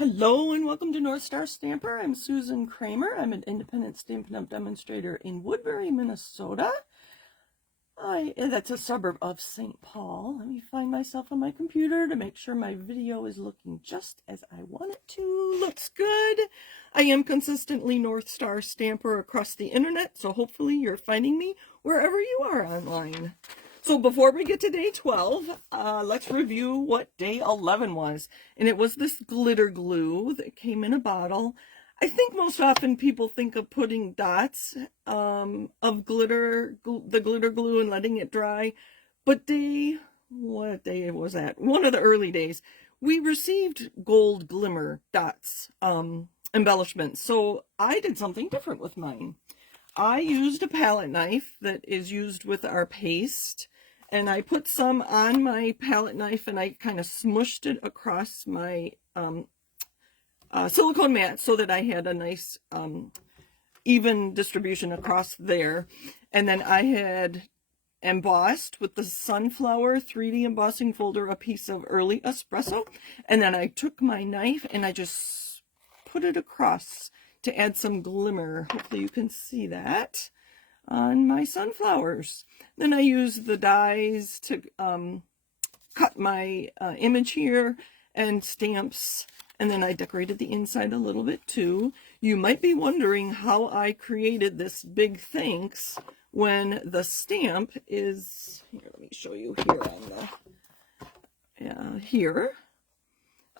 Hello and welcome to North Star Stamper. I'm Susan Kramer. I'm an independent Stampin' Up! Demonstrator in Woodbury, Minnesota. That's a suburb of St. Paul. Let me find myself on my computer to make sure my video is looking just as I want it to. Looks good. I am consistently North Star Stamper across the internet, so hopefully you're finding me wherever you are online. So before we get to day 12, let's review what day 11 was. And it was this glitter glue that came in a bottle. I think most often people think of putting dots of glitter, the glitter glue, and letting it dry. But what day was that? One of the early days, we received gold glimmer dots, embellishments. So I did something different with mine. I used a palette knife that is used with our paste, and I put some on my palette knife and I kind of smushed it across my silicone mat so that I had a nice even distribution across there. And then I had embossed with the sunflower 3D embossing folder a piece of early espresso, and then I took my knife and I just put it across to add some glimmer. Hopefully you can see that on my sunflowers. Then I used the dies to cut my image here and stamps, and then I decorated the inside a little bit too. You might be wondering how I created this big thanks when the stamp is here. Let me show you here on the here.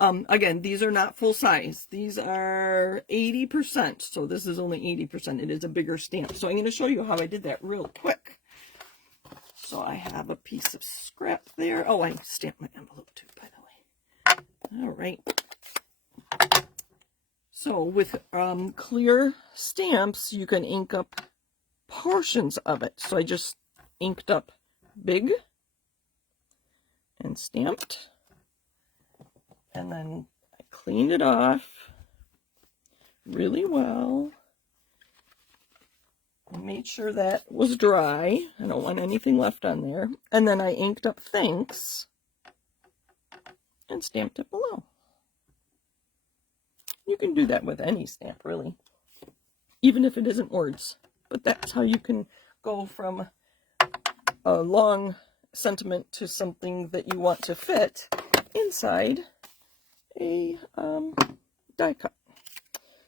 Again, these are not full size. These are 80%, so this is only 80%. It is a bigger stamp. So I'm going to show you how I did that real quick. So I have a piece of scrap there. Oh, I stamped my envelope too, by the way. All right. So with clear stamps, you can ink up portions of it. So I just inked up big and stamped. And then I cleaned it off really well. I made sure that was dry. I don't want anything left on there. And then I inked up thanks and stamped it below. You can do that with any stamp, really, even if it isn't words. But that's how you can go from a long sentiment to something that you want to fit inside a die cut.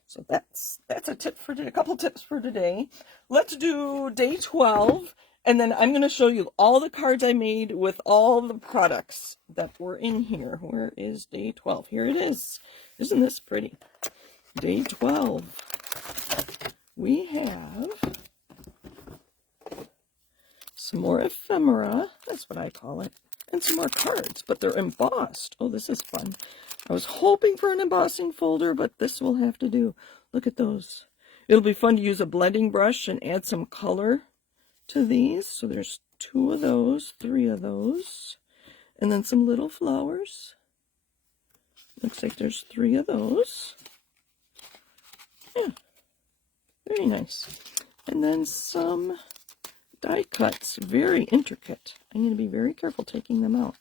So that's a tip for today, a couple tips for today. Let's do day 12, and then I'm going to show you all the cards I made with all the products that were in here. Where is day 12? Here it is. Isn't this pretty? Day 12. We have some more ephemera, that's what I call it, and some more cards, but they're embossed. Oh, this is fun. I was hoping for an embossing folder, but this will have to do. Look at those. It'll be fun to use a blending brush and add some color to these. So there's 2 of those, 3 of those, and then some little flowers. Looks like there's 3 of those. Yeah, very nice. And then some die cuts, very intricate. I'm going to be very careful taking them out.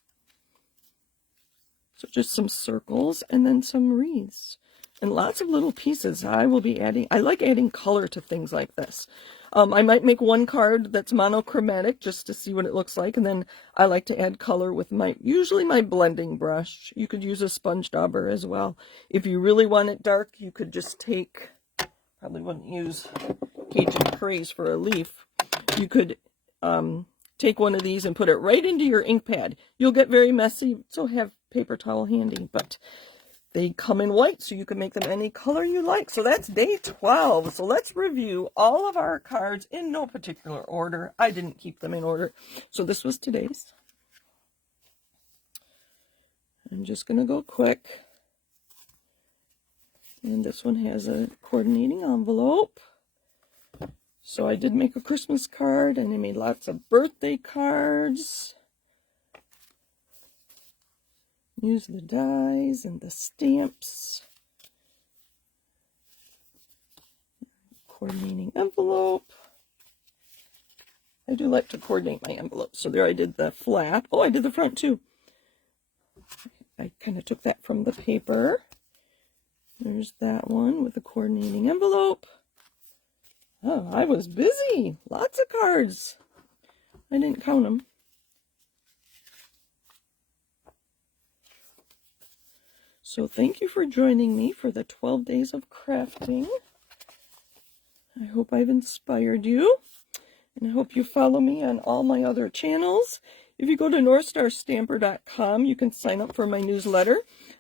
So just some circles and then some wreaths and lots of little pieces. I will be adding, I like adding color to things like this. I might make one card that's monochromatic just to see what it looks like. And then I like to add color with usually my blending brush. You could use a sponge dauber as well. If you really want it dark, you could just take, probably wouldn't use Cajun Craze for a leaf. You could take one of these and put it right into your ink pad. You'll get very messy, so have paper towel handy, but they come in white, so you can make them any color you like. So that's day 12. So let's review all of our cards in no particular order. I didn't keep them in order. So this was today's. I'm just going to go quick. And this one has a coordinating envelope. So I did make a Christmas card, and I made lots of birthday cards. Use the dies and the stamps. Coordinating envelope. I do like to coordinate my envelopes. So there I did the flap. Oh, I did the front too. I kind of took that from the paper. There's that one with the coordinating envelope. Oh, I was busy. Lots of cards. I didn't count them. So thank you for joining me for the 12 days of crafting. I hope I've inspired you. And I hope you follow me on all my other channels. If you go to northstarstamper.com, you can sign up for my newsletter.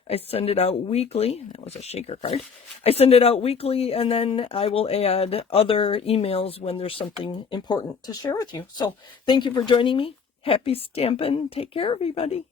I send it out weekly. That was a shaker card. I send it out weekly, and then I will add other emails when there's something important to share with you. So thank you for joining me. Happy stamping. Take care, everybody.